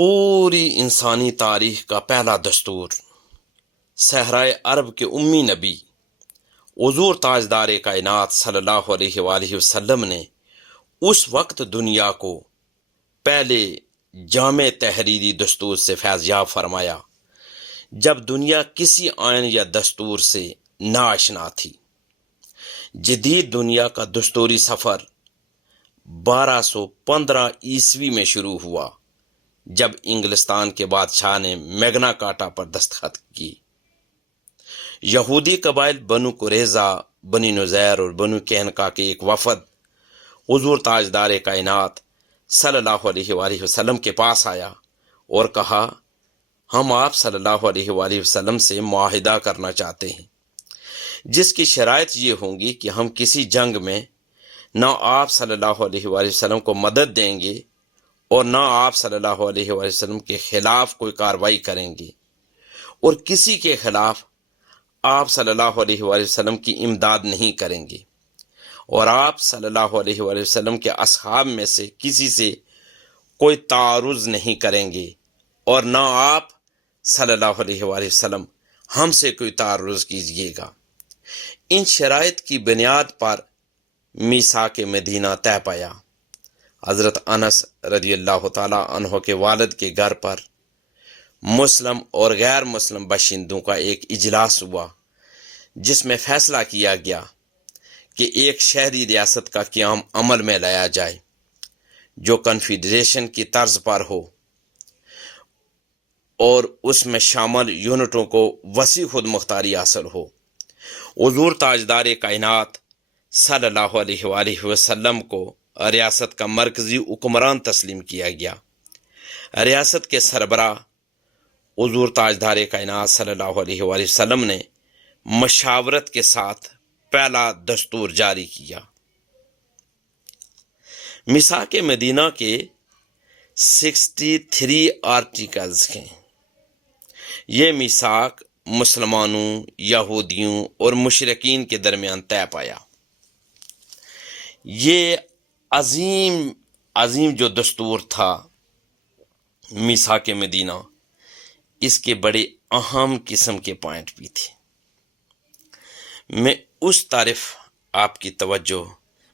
پوری انسانی تاریخ کا پہلا دستور صحرائے عرب کے امی نبی حضور تاجدار کائنات صلی اللہ علیہ وآلہ وسلم نے اس وقت دنیا کو پہلے جامع تحریری دستور سے فیضیاب فرمایا جب دنیا کسی آئین یا دستور سے ناآشنا تھی۔ جدید دنیا کا دستوری سفر 1215 عیسوی میں شروع ہوا جب انگلستان کے بادشاہ نے میگنا کارٹا پر دستخط کی۔ یہودی قبائل بنو قریظہ، بنی نذیر اور بنو قینقاع کے ایک وفد حضور تاجدار کائنات صلی اللہ علیہ وآلہ وسلم کے پاس آیا اور کہا، ہم آپ صلی اللہ علیہ وآلہ وسلم سے معاہدہ کرنا چاہتے ہیں جس کی شرائط یہ ہوں گی کہ ہم کسی جنگ میں نہ آپ صلی اللہ علیہ وآلہ وسلم کو مدد دیں گے اور نہ آپ صلی اللہ علیہ وآلہ وسلم کے خلاف کوئی کارروائی کریں گے، اور کسی کے خلاف آپ صلی اللہ علیہ وآلہ وسلم کی امداد نہیں کریں گے، اور آپ صلی اللہ علیہ وآلہ وسلم کے اصحاب میں سے کسی سے کوئی تعارض نہیں کریں گے، اور نہ آپ صلی اللہ علیہ وآلہ وسلم ہم سے کوئی تعارض کیجیے گا۔ ان شرائط کی بنیاد پر میثاق مدینہ طے پایا۔ حضرت انس رضی اللہ تعالیٰ عنہ کے والد کے گھر پر مسلم اور غیر مسلم باشندوں کا ایک اجلاس ہوا جس میں فیصلہ کیا گیا کہ ایک شہری ریاست کا قیام عمل میں لایا جائے جو کنفیڈریشن کی طرز پر ہو اور اس میں شامل یونٹوں کو وسیع خود مختاری حاصل ہو۔ حضور تاجدار کائنات صلی اللہ علیہ وآلہ وسلم کو ریاست کا مرکزی حکمران تسلیم کیا گیا۔ ریاست کے سربراہ حضور تاجدار کائنات صلی اللہ علیہ وآلہ وسلم نے مشاورت کے ساتھ پہلا دستور جاری کیا۔ میثاق مدینہ کے 63 آرٹیکلز ہیں۔ یہ میثاق مسلمانوں، یہودیوں اور مشرکین کے درمیان طے پایا۔ یہ عظیم جو دستور تھا میثاق مدینہ، اس کے بڑے اہم قسم کے پوائنٹ بھی تھے۔ میں اس طرف آپ کی توجہ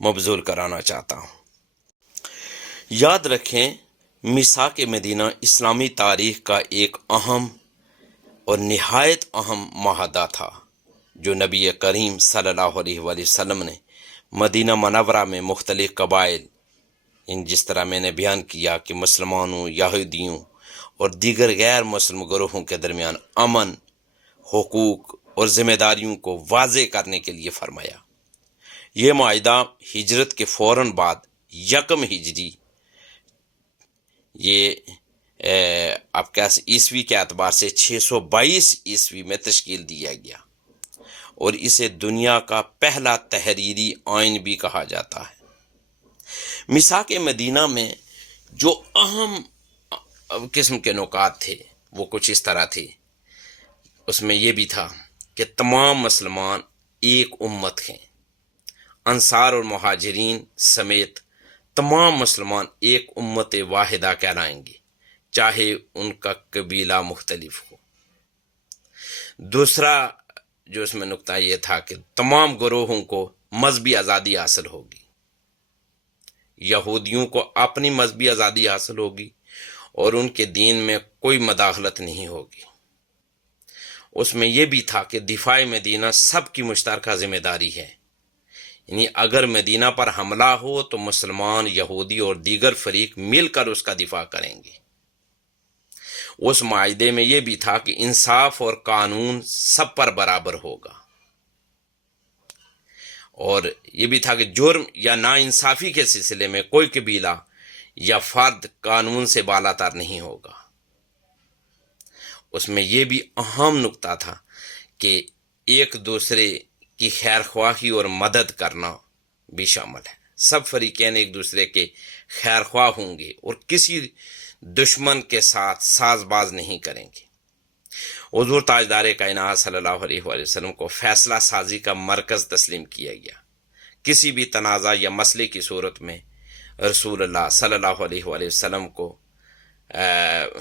مبذول کرانا چاہتا ہوں۔ یاد رکھیں، میثاق مدینہ اسلامی تاریخ کا ایک اہم اور نہایت اہم معاہدہ تھا جو نبی کریم صلی اللہ علیہ وآلہ وسلم نے مدینہ منورہ میں مختلف قبائل، جس طرح میں نے بیان کیا کہ مسلمانوں، یہودیوں اور دیگر غیر مسلم گروہوں کے درمیان امن، حقوق اور ذمہ داریوں کو واضح کرنے کے لیے فرمایا۔ یہ معاہدہ ہجرت کے فوراً بعد یکم ہجری، یہ آپ کے عیسوی کے اعتبار سے 622 عیسوی میں تشکیل دیا گیا، اور اسے دنیا کا پہلا تحریری آئین بھی کہا جاتا ہے۔ میثاق مدینہ میں جو اہم قسم کے نکات تھے وہ کچھ اس طرح تھے۔ اس میں یہ بھی تھا کہ تمام مسلمان ایک امت ہیں، انصار اور مہاجرین سمیت تمام مسلمان ایک امت واحدہ کہلائیں گے، چاہے ان کا قبیلہ مختلف ہو۔ دوسرا جو اس میں نقطہ یہ تھا کہ تمام گروہوں کو مذہبی آزادی حاصل ہوگی۔ یہودیوں کو اپنی مذہبی آزادی حاصل ہوگی اور ان کے دین میں کوئی مداخلت نہیں ہوگی۔ اس میں یہ بھی تھا کہ دفاع مدینہ سب کی مشترکہ ذمہ داری ہے، یعنی اگر مدینہ پر حملہ ہو تو مسلمان، یہودی اور دیگر فریق مل کر اس کا دفاع کریں گے۔ اس معاہدے میں یہ بھی تھا کہ انصاف اور قانون سب پر برابر ہوگا، اور یہ بھی تھا کہ جرم یا ناانصافی کے سلسلے میں کوئی قبیلہ یا فرد قانون سے بالاتر نہیں ہوگا۔ اس میں یہ بھی اہم نقطہ تھا کہ ایک دوسرے کی خیر خواہی اور مدد کرنا بھی شامل ہے۔ سب فریقین ایک دوسرے کے خیر خواہ ہوں گے اور کسی دشمن کے ساتھ ساز باز نہیں کریں گے۔ حضور تاجدار کائنات صلی اللہ علیہ وآلہ وسلم کو فیصلہ سازی کا مرکز تسلیم کیا گیا۔ کسی بھی تنازع یا مسئلے کی صورت میں رسول اللہ صلی اللہ علیہ وآلہ وسلم کو